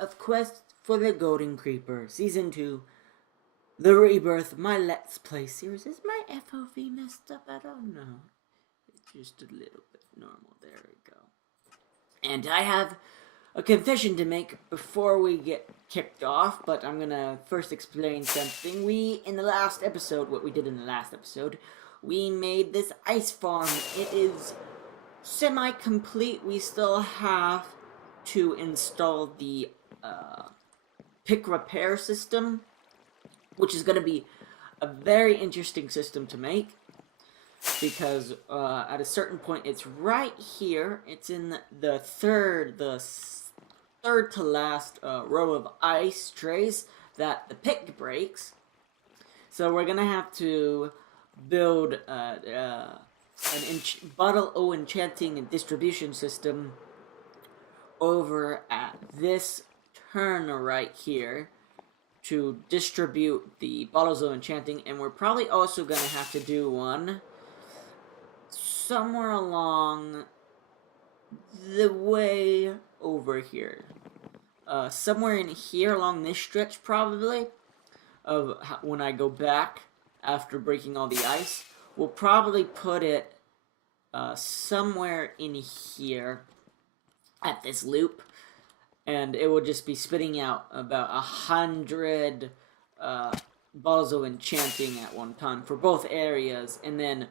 of Quest for the Golden Creeper, Season 2, The Rebirth, my Let's Play series. Is my FOV messed up? I don't know. It's just a little bit normal. There we go. And I have a confession to make before we get kicked off, but I'm gonna first explain something. In the last episode, what we did in the last episode, we made this ice farm. It is semi-complete. We still have to install the pick repair system, which is going to be a very interesting system to make, because at a certain point, it's right here. It's in the third to last row of ice trays that the pick breaks. So we're gonna have to build bottle O enchanting and distribution system over at this turn right here to distribute the bottles of enchanting, and we're probably also gonna have to do one somewhere along the way over here, somewhere in here along this stretch probably of when I go back after breaking all the ice. We'll probably put it somewhere in here at this loop, and it will just be spitting out about 100 bottles of enchanting at one time for both areas, and then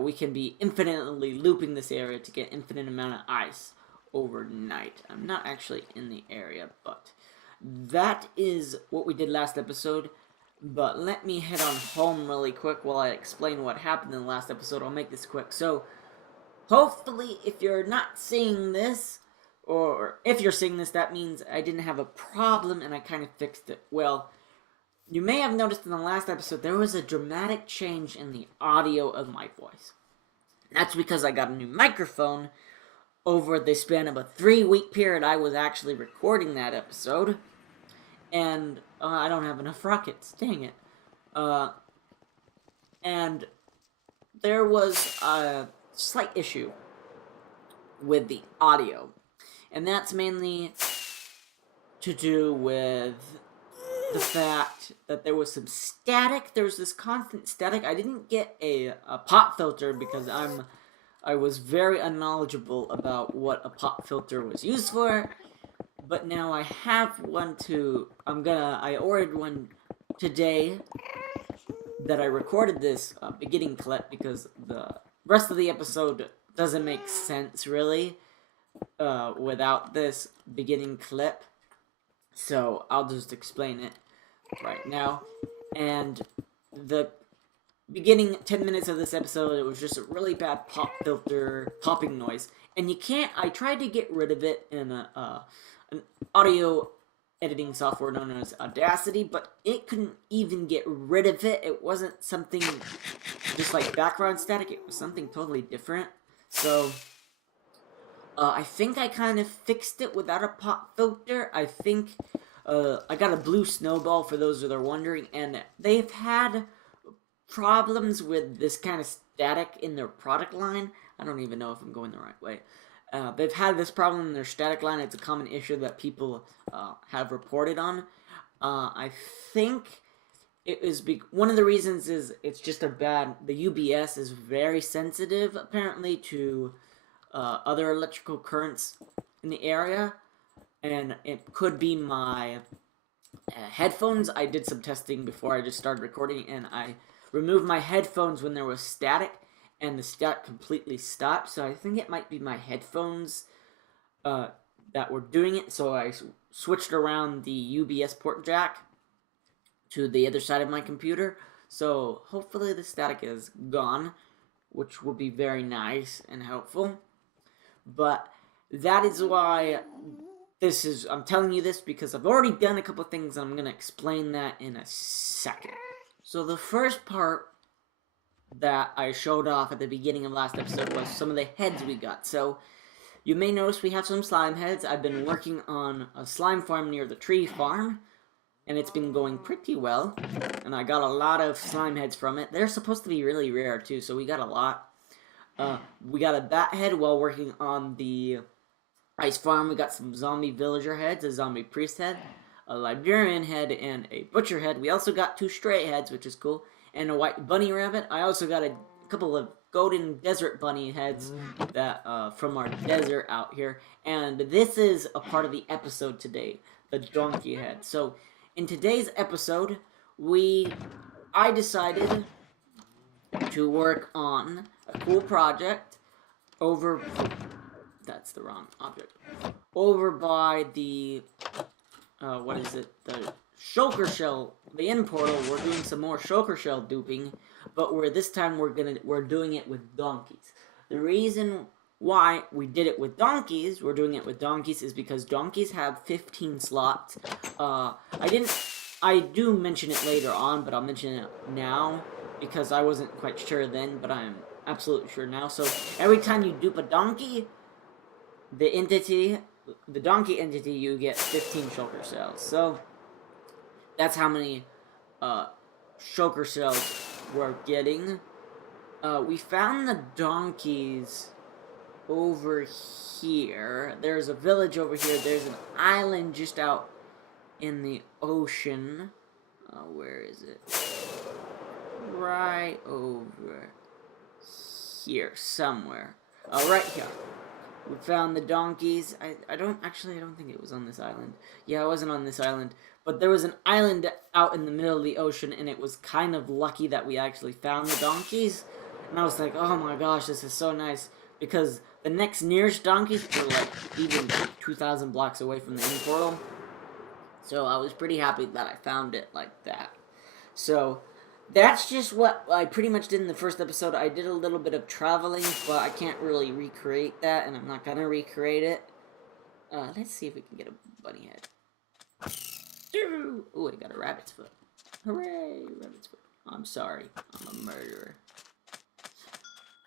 we can be infinitely looping this area to get infinite amount of ice overnight. I'm not actually in the area, but that is what we did last episode. But let me head on home really quick while I explain what happened in the last episode. I'll make this quick. So, hopefully, if you're not seeing this, or if you're seeing this, that means I didn't have a problem and I kind of fixed it. Well, you may have noticed in the last episode there was a dramatic change in the audio of my voice. That's because I got a new microphone over the span of a 3-week period. I was actually recording that episode, and I don't have enough rockets, dang it. And there was a slight issue with the audio, and that's mainly to do with the fact that there was some static. There was this constant static. I didn't get a pop filter because I was very unknowledgeable about what a pop filter was used for. But now I have one I ordered one today that I recorded this beginning clip, because the rest of the episode doesn't make sense really without this beginning clip. So I'll just explain it right now. And the beginning 10 minutes of this episode, it was just a really bad pop filter popping noise. And I tried to get rid of it in an audio editing software known as Audacity, but it couldn't even get rid of it. It wasn't something just like background static, it was something totally different. So I think I kind of fixed it without a pop filter. I think I got a blue snowball, for those that are wondering, and they've had problems with this kind of static in their product line. I don't even know if I'm going the right way. They've had this problem in their static line. It's a common issue that people have reported on. I think it is one of the reasons is it's just the UBS is very sensitive apparently to other electrical currents in the area, and it could be my headphones. I did some testing before I just started recording, and I removed my headphones when there was static, and the static completely stopped. So I think it might be my headphones that were doing it. So I switched around the UBS port jack to the other side of my computer. So hopefully the static is gone, which will be very nice and helpful. But that is why I'm telling you this, because I've already done a couple things, and I'm going to explain that in a second. So the first part that I showed off at the beginning of last episode was some of the heads we got. So you may notice we have some slime heads. I've been working on a slime farm near the tree farm, and it's been going pretty well, and I got a lot of slime heads from it. They're supposed to be really rare too, so we got a lot. We got a bat head while working on the ice farm. We got some zombie villager heads, a zombie priest head, a librarian head, and a butcher head. We also got 2 stray heads, which is cool, and a white bunny rabbit. I also got a couple of golden desert bunny heads that from our desert out here. And this is a part of the episode today, the donkey head. So in today's episode, I decided to work on a cool project over. That's the wrong object. Over by the what is it? The Shulker shell, the end portal. We're doing some more Shulker shell duping, but this time we're doing it with donkeys. The reason why we did it with donkeys, is because donkeys have 15 slots. I do mention it later on, but I'll mention it now because I wasn't quite sure then, but I'm absolutely sure now. So every time you dupe a donkey, the donkey entity, you get 15 shulker cells. So that's how many shulker cells we're getting. We found the donkeys over here. There's a village over here. There's an island just out in the ocean. Where is it? Right over here somewhere. Right here. We found the donkeys. I don't think it was on this island. Yeah, it wasn't on this island. But there was an island out in the middle of the ocean, and it was kind of lucky that we actually found the donkeys. And I was like, oh my gosh, this is so nice. Because the next nearest donkeys were like even 2,000 blocks away from the end portal. So I was pretty happy that I found it like that. So that's just what I pretty much did in the first episode. I did a little bit of traveling, but I can't really recreate that, and I'm not going to recreate it. Let's see if we can get a bunny head. Ooh, I got a rabbit's foot. Hooray, rabbit's foot. I'm sorry, I'm a murderer.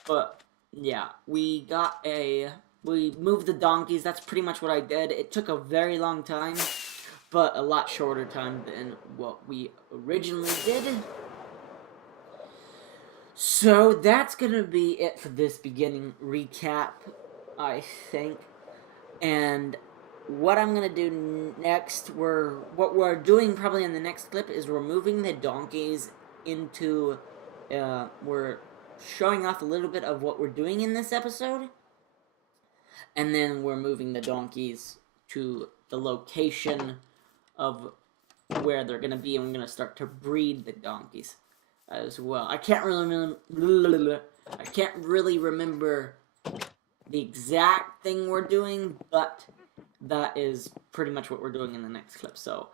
But, yeah, we moved the donkeys. That's pretty much what I did. It took a very long time, but a lot shorter time than what we originally did. So that's gonna be it for this beginning recap, I think. And what I'm gonna do next, what we're doing probably in the next clip is we're moving the donkeys into, we're showing off a little bit of what we're doing in this episode. And then we're moving the donkeys to the location of where they're gonna be, and we're gonna start to breed the donkeys as well. I can't really remember the exact thing we're doing, but that is pretty much what we're doing in the next clip. So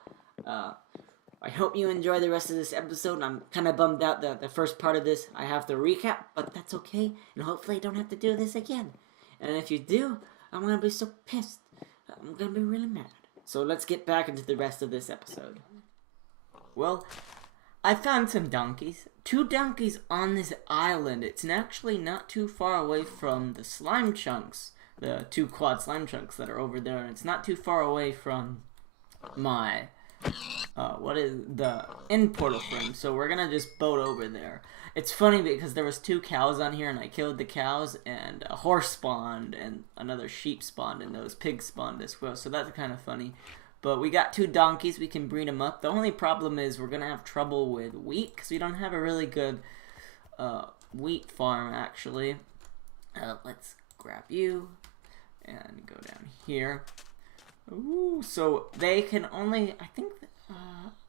I hope you enjoy the rest of this episode. I'm kind of bummed out that the first part of this I have to recap, but that's okay, and hopefully I don't have to do this again. And if you do, I'm gonna be so pissed. I'm gonna be really mad. So let's get back into the rest of this episode. Well, I found some donkeys. 2 donkeys on this island. It's actually not too far away from the slime chunks. The 2 quad slime chunks that are over there. And it's not too far away from my, what is the end portal frame. So we're gonna just boat over there. It's funny because there was 2 cows on here and I killed the cows and a horse spawned and another sheep spawned and those pigs spawned as well. So that's kind of funny. But we got 2 donkeys, we can breed them up. The only problem is we're going to have trouble with wheat, because we don't have a really good wheat farm, actually. Let's grab you, and go down here. Ooh, so they can only, I think,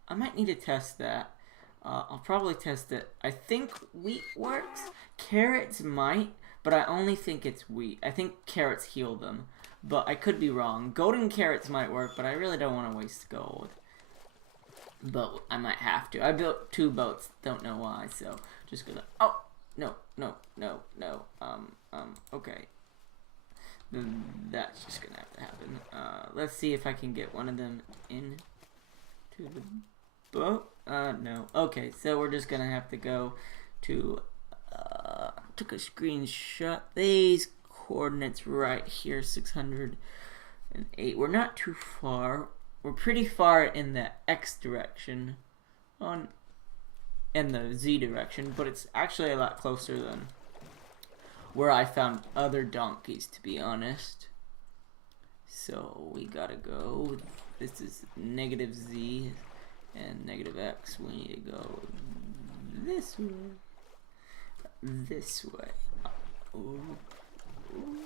I might need to test that. I'll probably test it. I think wheat works. Carrots might, but I only think it's wheat. I think carrots heal them. But I could be wrong. Golden carrots might work, but I really don't want to waste gold. But I might have to. I built 2 boats. Don't know why, so just gonna... Oh! No. Okay. That's just gonna have to happen. Let's see if I can get one of them in to the boat. No. Okay, so we're just gonna have to go to... took a screenshot. These coordinates right here, 608. We're not too far. We're pretty far in the X direction, in the Z direction, but it's actually a lot closer than where I found other donkeys, to be honest. So we gotta go. This is negative z and negative x. We need to go this way. This way. Ooh. Ooh.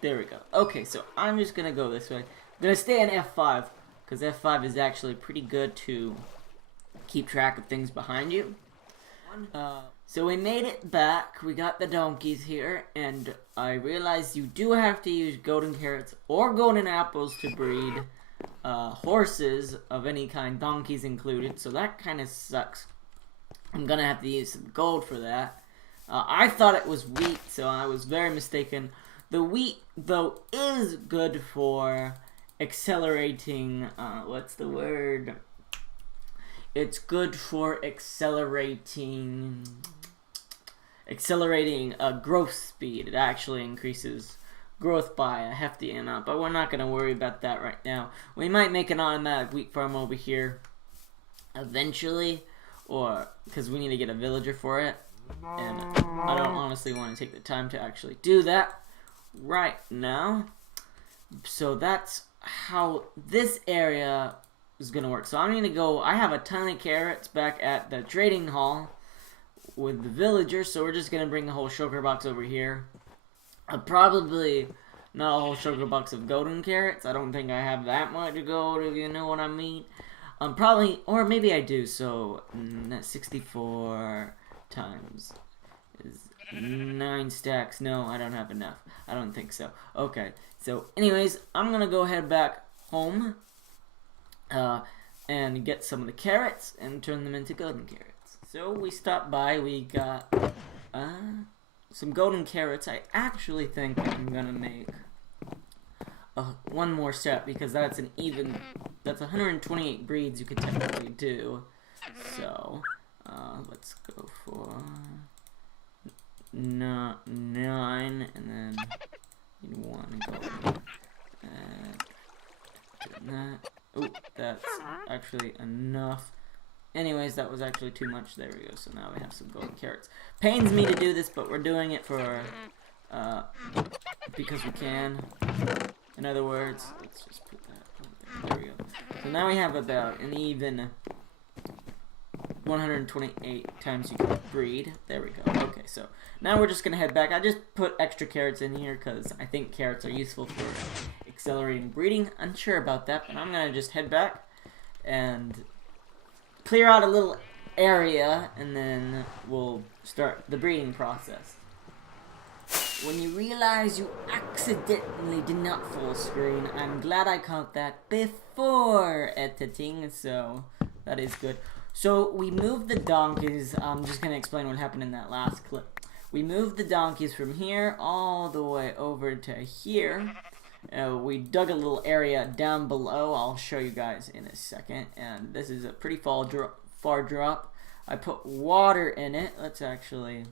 There we go. Okay, so I'm just gonna go this way. I'm gonna stay on F5 because F5 is actually pretty good to keep track of things behind you. So we made it back. We got the donkeys here, and I realized you do have to use golden carrots or golden apples to breed horses of any kind, donkeys included. So that kind of sucks. I'm gonna have to use some gold for that. I thought it was wheat, so I was very mistaken. The wheat, though, is good for accelerating, what's the word? It's good for accelerating growth speed. It actually increases growth by a hefty amount, but we're not going to worry about that right now. We might make an automatic wheat farm over here eventually, or because we need to get a villager for it, and I don't honestly want to take the time to actually do that right now. So that's how this area is gonna work. So I'm gonna go. I have a ton of carrots back at the trading hall with the villagers, so we're just gonna bring the whole shulker box over here. Probably not a whole shulker box of golden carrots. I don't think I have that much gold, if you know what I mean. Probably, or maybe I do. So 64 times is 9 stacks. No, I don't have enough. I don't think so. Okay, so anyways, I'm gonna go head back home and get some of the carrots and turn them into golden carrots. So we stopped by, we got some golden carrots. I actually think I'm gonna make one more step because that's 128 breeds you could technically do. So let's go for 9, and then need 1 golden. That. Oh, that's actually enough. Anyways, that was actually too much. There we go. So now we have some golden carrots. Pains me to do this, but we're doing it for because we can. In other words, let's just put that over there. There we go. So now we have about an even 128 times you can breed. There we go. Okay, so now we're just gonna head back. I just put extra carrots in here because I think carrots are useful for accelerating breeding. Unsure about that, but I'm gonna just head back and clear out a little area, and then we'll start the breeding process. When you realize you accidentally did not full screen, I'm glad I caught that before editing, so that is good. So we moved the donkeys. I'm just gonna explain what happened in that last clip. We moved the donkeys from here all the way over to here. We dug a little area down below. I'll show you guys in a second. And this is a pretty far drop. I put water in it. Let's actually...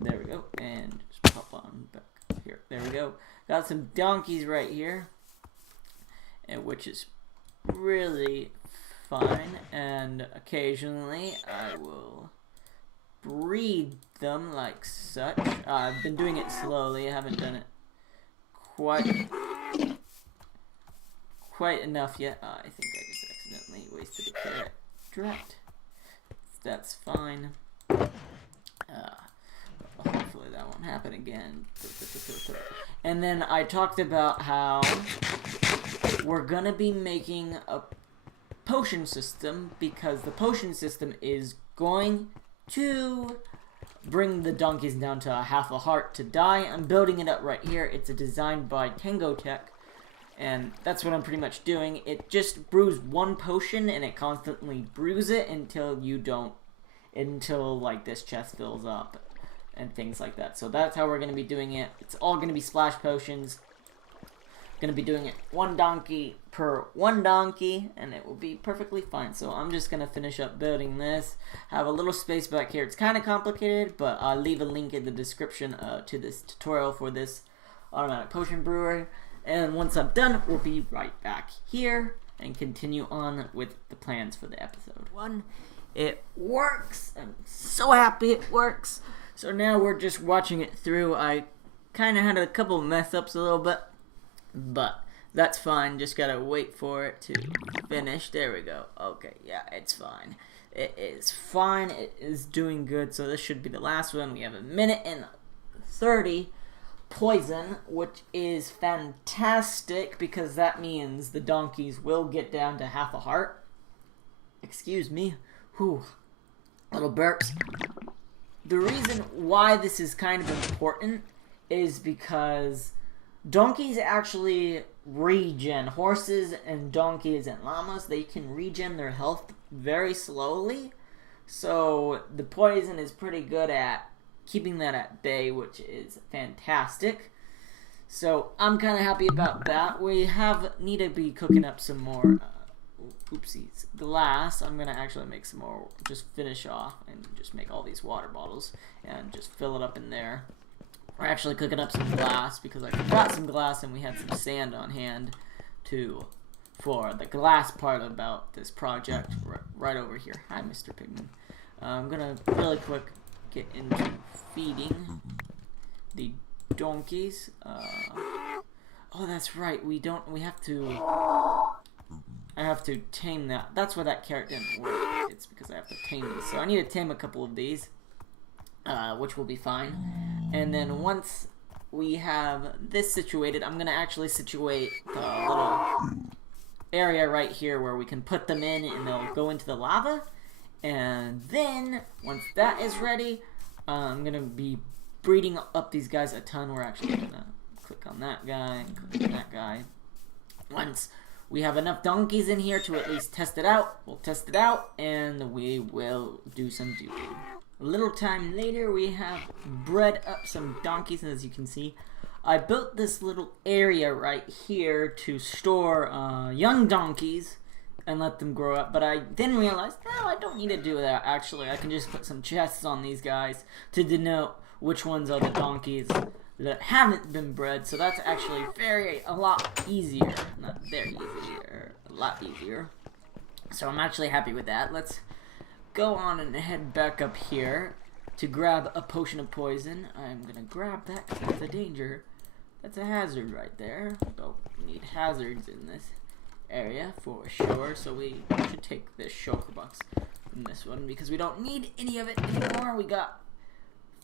There we go. And just pop on back here. There we go. Got some donkeys right here, which is really fine. And occasionally I will breed them like such. I've been doing it slowly. I haven't done it quite enough yet. I think I just accidentally wasted a carrot. Drat. That's fine. Hopefully that won't happen again. And then I talked about how we're gonna be making a potion system because the potion system is going to bring the donkeys down to half a heart to die. I'm building it up right here. It's designed by Tango Tech, and that's what I'm pretty much doing. It just brews one potion, and it constantly brews it until like this chest fills up and things like that. So that's how we're going to be doing it. It's all going to be splash potions. Going to be doing it 1 donkey per 1 donkey, and it will be perfectly fine. So I'm just going to finish up building this. Have a little space back here. It's kind of complicated, but I'll leave a link in the description to this tutorial for this automatic potion brewer. And once I'm done, we'll be right back here and continue on with the plans for the episode. 1 It works. I'm so happy it works. So now we're just watching it through. I kind of had a couple mess ups a little bit, but that's fine. Just gotta wait for it to finish. There we go. Okay, yeah, it's fine. It is fine. It is doing good. So this should be the last one. We have 1:30 poison, which is fantastic because that means the donkeys will get down to half a heart. Excuse me. Whew. Little burps. The reason why this is kind of important is because donkeys actually regen. Horses and donkeys and llamas, they can regen their health very slowly. So the poison is pretty good at keeping that at bay, which is fantastic. So I'm kind of happy about that. We need to be cooking up some more oopsies glass. I'm gonna actually make some more, just finish off and just make all these water bottles and just fill it up in there. We're actually cooking up some glass because I forgot some glass and we had some sand on hand for the glass part about this project right over here. Hi, Mr. Pigman. I'm gonna really quick get into feeding the donkeys. Oh, that's right. We have to. I have to tame that. That's why that carrot didn't work. It's because I have to tame these. So I need to tame a couple of these, which will be fine. And then once we have this situated, I'm gonna actually situate the little area right here where we can put them in and they'll go into the lava. And then once that is ready, I'm gonna be breeding up these guys a ton. We're actually gonna click on that guy and click on that guy. Once we have enough donkeys in here to at least test it out, we'll test it out and we will do some duping. A little time later, we have bred up some donkeys, and as you can see, I built this little area right here to store young donkeys and let them grow up, but I then realized, no, I don't need to do that, actually. I can just put some chests on these guys to denote which ones are the donkeys that haven't been bred, so that's actually a lot easier. Not very easier, a lot easier. So I'm actually happy with that. Let's go on and head back up here to grab a potion of poison. I'm gonna grab that because that's a danger. That's a hazard right there. Don't need hazards in this area for sure, so we should take this shulker box from this one because we don't need any of it anymore. We got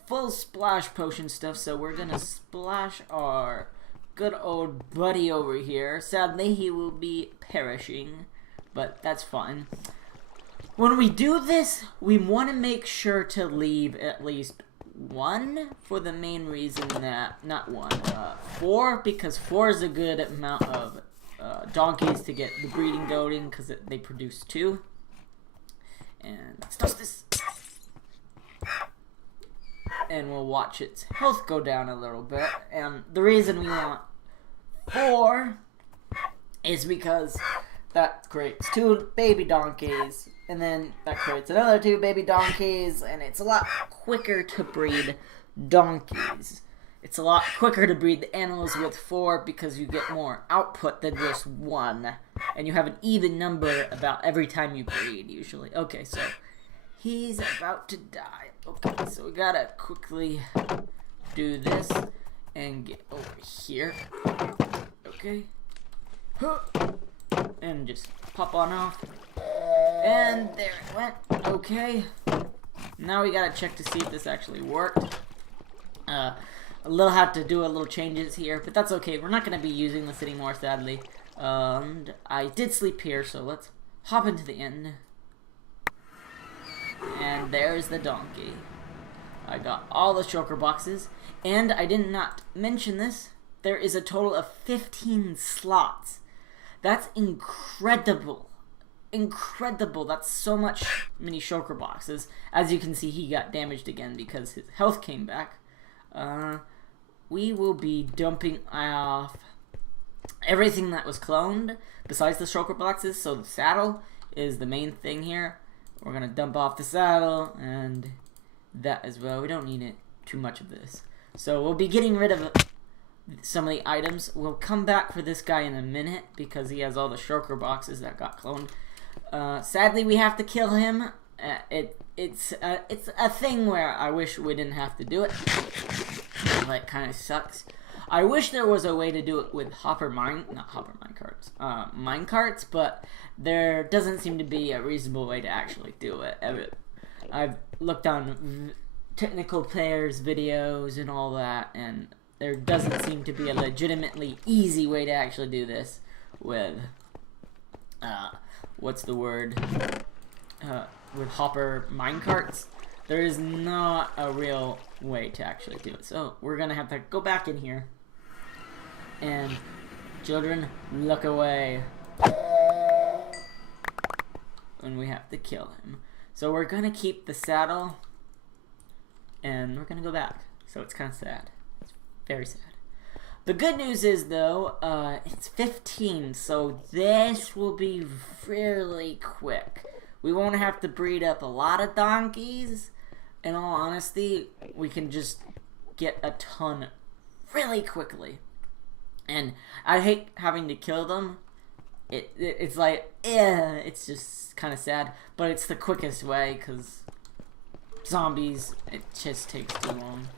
full splash potion stuff, so we're gonna splash our good old buddy over here. Sadly, he will be perishing, but that's fine. When we do this, we want to make sure to leave at least one for the main reason that, not one, 4, because 4 is a good amount of donkeys to get the breeding going because they produce 2. And let's toast this. And we'll watch its health go down a little bit. And the reason we want 4 is because that creates 2 baby donkeys, and then that creates another 2 baby donkeys, and it's a lot quicker to breed donkeys. It's a lot quicker to breed the animals with 4 because you get more output than just 1, and you have an even number about every time you breed, usually. Okay, so he's about to die. Okay, so we gotta quickly do this and get over here. Okay. And just pop on off. And there it went. Okay. Now we gotta check to see if this actually worked. I'll have to do a little changes here, but that's okay. We're not gonna be using this anymore, sadly. And I did sleep here, so let's hop into the inn. And there's the donkey. I got all the shulker boxes, and I did not mention this. There is a total of 15 slots. That's incredible. Incredible. That's so many shulker boxes. As you can see, he got damaged again because his health came back. We will be dumping off everything that was cloned besides the shulker boxes. So the saddle is the main thing here. We're going to dump off the saddle and that as well. We don't need it too much of this. So we'll be getting rid of some of the items. We'll come back for this guy in a minute because he has all the shulker boxes that got cloned. Sadly, we have to kill him It's a thing where I wish we didn't have to do it. Like, kind of sucks. I wish there was a way to do it with minecarts, but there doesn't seem to be a reasonable way to actually do it. I've looked on technical players' videos and all that, and there doesn't seem to be a legitimately easy way to actually do this with, what's the word, with hopper minecarts. There is not a real way to actually do it. So we're gonna have to go back in here, and children, look away when we have to kill him. So we're gonna keep the saddle, and we're gonna go back. So it's kind of sad. It's very sad. The good news is, though, it's 15, so this will be really quick. We won't have to breed up a lot of donkeys. In all honesty, we can just get a ton really quickly. And I hate having to kill them. It's like, it's just kind of sad. But it's the quickest way, because zombies, it just takes too long.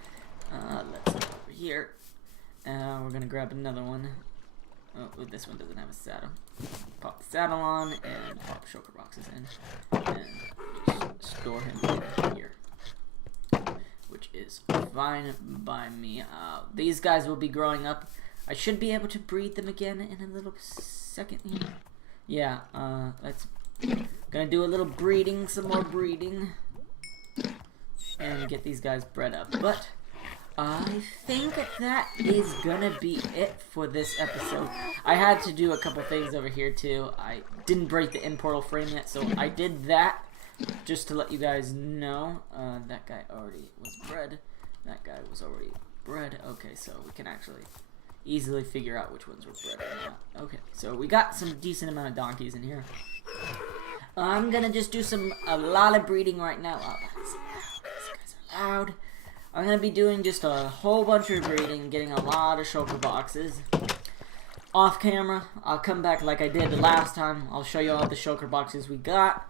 Let's go over here. We're going to grab another one. Oh, this one doesn't have a saddle. Pop the saddle on, and pop shulker boxes in. And just store him in here, which is fine by me. These guys will be growing up. I should be able to breed them again in a little second here. Yeah, let's gonna do a little breeding, some more breeding, and get these guys bred up. But I think that is gonna be it for this episode. I had to do a couple things over here too. I didn't break the in portal frame yet, so I did that just to let you guys know. That guy already was bred. That guy was already bred. Okay, so we can actually easily figure out which ones were bred or not. Okay, so we got some decent amount of donkeys in here. I'm gonna just do a lot of breeding right now. Oh, these guys are loud. I'm going to be doing just a whole bunch of breeding, getting a lot of shulker boxes. Off camera, I'll come back like I did the last time. I'll show you all the shulker boxes we got.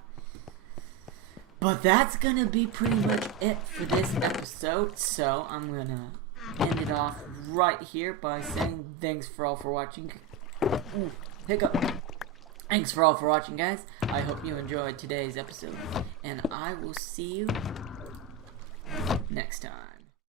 But that's going to be pretty much it for this episode. So I'm going to end it off right here by saying thanks for all for watching. Ooh, hiccup. Thanks for all for watching, guys. I hope you enjoyed today's episode. And I will see you next time.